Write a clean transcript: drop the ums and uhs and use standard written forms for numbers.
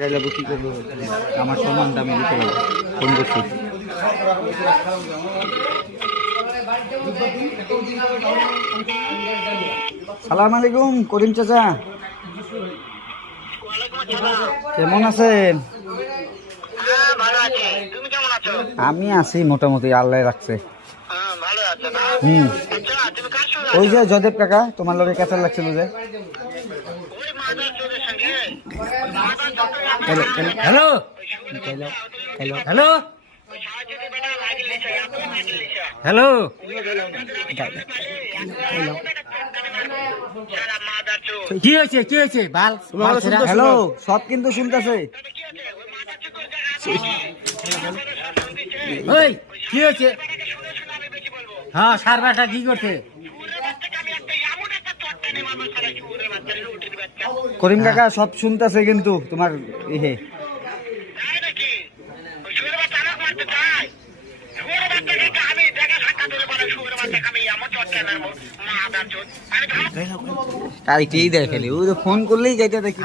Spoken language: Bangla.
যাবো কি করবো আমার সম্মানটা আমি দিতে পারবো ফোন করছি। সালাম আলাইকুম করিম চাচা, কেমন আছেন? আমি আছি মোটামুটি, আল্লাহ রাখছে। ওই যে জদেব কাকা তোমার লগে কাঁচার লাগছিল যে। হ্যালো হ্যালো হ্যালো হ্যালো কি হয়েছে কি হয়েছে বাল? হ্যালো, সব কিন্তু শুনতেছে। ওই কি হয়েছে? হ্যাঁ সারবাটা কি করছে? করিম কাকা সব শুনতেছে কিন্তু তোমার ইহে। কালকেই দেখেলি ও তো ফোন করলেই যাইতে দেখি।